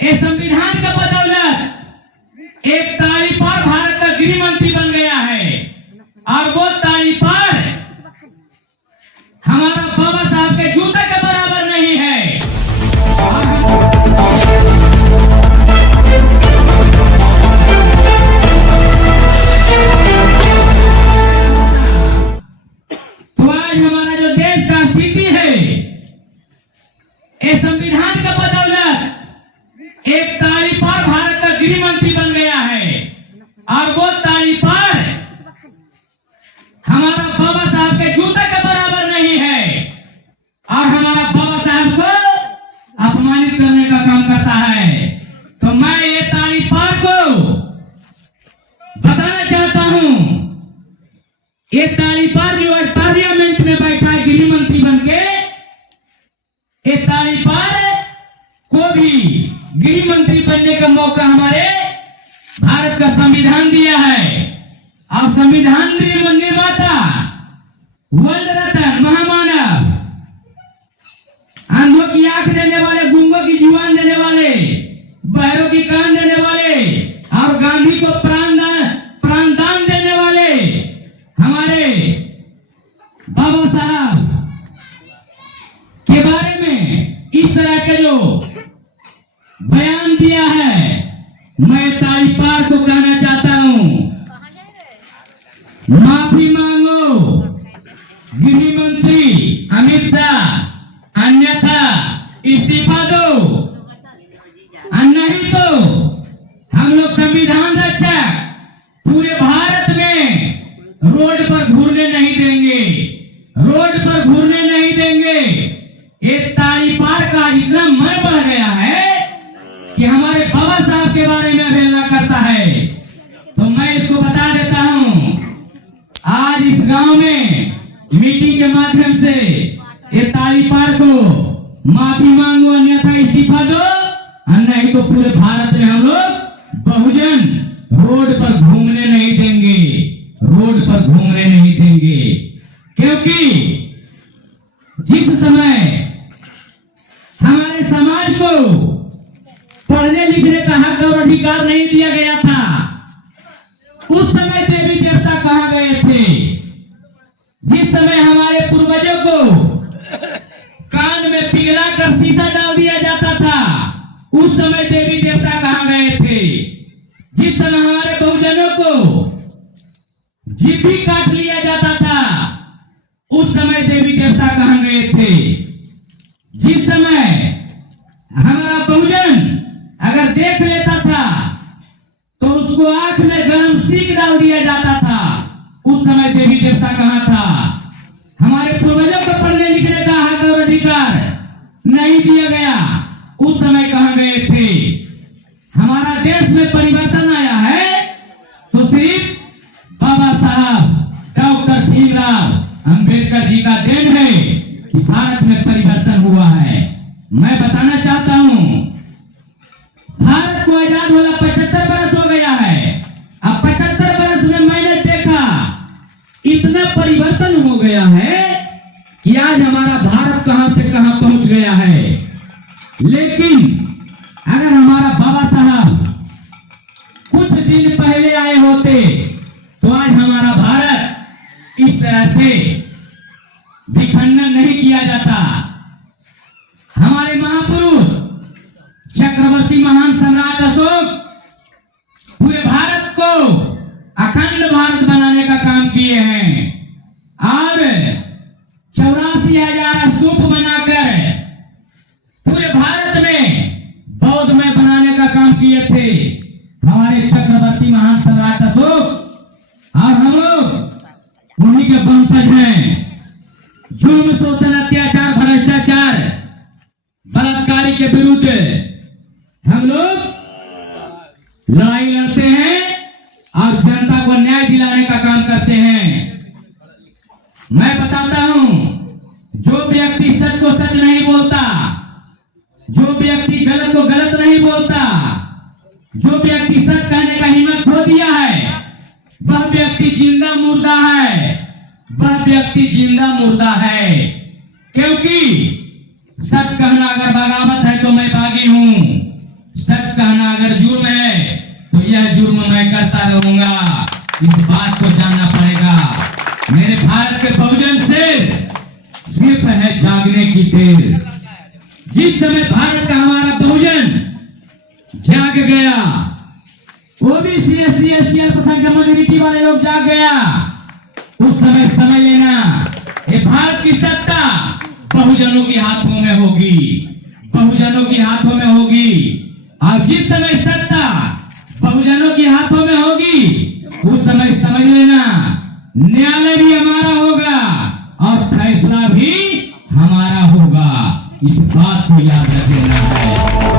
इस संविधान के बदौलत एक ताड़ी पार भारत का गृह मंत्री बन गया है और वो ताड़ी पार हमारा बाबा साहब के जूते के बराबर नहीं है। तो आज हमारा जो देश का स्थिति है, इस संविधान के बदौलत एक ताड़ी पार भारत का गृह मंत्री बन गया है और वो ताड़ी पार हमारा बाबा साहब के जूते के बराबर नहीं है और हमारा बाबा साहब को अपमानित करने का काम करता है। तो मैं ये ताड़ी पार को बताना चाहता हूं, ये ताड़ी पार जो आज पार्लियामेंट में बैठा है गृह मंत्री बनके, ये ताड़ी पार को भी गृह मंत्री बनने का मौका हमारे भारत का संविधान दिया है। और संविधान निर्माता, वर्ल्ड रत्न, महामानव, अंधों की आंख देने वाले, गूंगों की जुबान देने वाले, बहरों की कान देने वाले और गांधी को प्राणदान देने वाले हमारे बाबा साहब के बारे में इस तरह के जो बयान दिया है, मैं ताड़ी पार को कहना चाहता हूं, माफी मांगो गृह मंत्री अमित शाह, अन्यथा इस्तीफा दो, नहीं तो हम लोग संविधान रक्षक पूरे भारत में रोड पर घूरने नहीं देंगे, रोड पर घूरने नहीं देंगे। ये ताड़ी पार का इतना मन बढ़ गया है कि हमारे बाबा साहब के बारे में अवहेलना करता है। तो मैं इसको बता देता हूं, आज इस गांव में मीटिंग के माध्यम से ये ताड़ी पार को माफी मांगो, अन्यथा इस्तीफा दो, और नहीं तो पूरे भारत में हम लोग बहुजन रोड पर घूमने नहीं देंगे, रोड पर घूमने नहीं देंगे। क्योंकि जिस समय हमारे समाज को पढ़ने लिखने का हक और अधिकार नहीं दिया गया था, उस समय देवी देवता कहां गए थे? जिस समय हमारे पूर्वजों को कान में पिघला कर शीशा डाल दिया जाता था, उस समय देवी देवता कहां गए थे? जिस समय हमारे बहुजनों को जीभ भी काट लिया जाता था, उस समय देवी देवता कहां गए थे? जिस समय हमारा बहुजन अगर देख लेता था तो उसको आंख में गरम सीख डाल दिया जाता था, उस समय देवी देवता कहां था? हमारे पूर्वजों को पढ़ने लिखने का हक और अधिकार नहीं दिया गया, उस समय कहां गए थे? हमारा देश में परिवर्तन आया है तो सिर्फ बाबा साहब डॉक्टर भीमराव अंबेडकर जी का देन है कि भारत में परिवर्तन हुआ है। मैं बताना चाहता हूं, भारत को आजाद होला 75 वर्ष हो गया है। अब 75 वर्ष में मैंने देखा इतना परिवर्तन हो गया है कि आज हमारा भारत कहां से कहां पहुंच गया है। लेकिन अगर हमारा बाबा साहब कुछ दिन पहले आए होते तो आज हमारा भारत इस तरह से विखंडन नहीं किया जाता। हमारे महापुरुष चक्रवर्ती महान सम्राट अशोक पूरे भारत को अखंड भारत बनाने का काम किए हैं और 84,000 स्तूप बनाकर पूरे भारत में बौद्धमय बनाने का काम किए थे हमारे चक्रवर्ती महान सम्राट अशोक। और हम लोग उन्हीं के वंशज हैं। जुल्म, शोषण, अत्याचार, भ्रष्टाचार, बलात्कारी के विरुद्ध हम लोग लड़ाई लड़ते हैं और जनता को न्याय दिलाने का काम करते हैं। मैं बताता हूं, जो व्यक्ति सच को सच नहीं बोलता, जो व्यक्ति गलत को गलत नहीं बोलता, जो व्यक्ति सच कहने का हिम्मत खो दिया है, वह व्यक्ति जिंदा मुर्दा है, वह व्यक्ति जिंदा मुर्दा है। क्योंकि सच कहना अगर बगावत है तो मैं बागी हूं, करता रहूंगा। इस बात को जानना पड़ेगा। मेरे भारत के बहुजन सिर्फ है जागने की देर। जिस समय भारत का हमारा बहुजन जाग गया, ओबीसी एससी एसटी अल्पसंख्यक माइनॉरिटी वाले लोग जाग गया, उस समय समझ लेना ये भारत की सत्ता बहुजनों के हाथों में होगी, बहुजनों के हाथों में होगी। और जिस समय सत्ता बहुजनों के हाथों में होगी, उस समय समझ लेना न्यायालय भी हमारा होगा और फैसला भी हमारा होगा। इस बात को याद रखना है।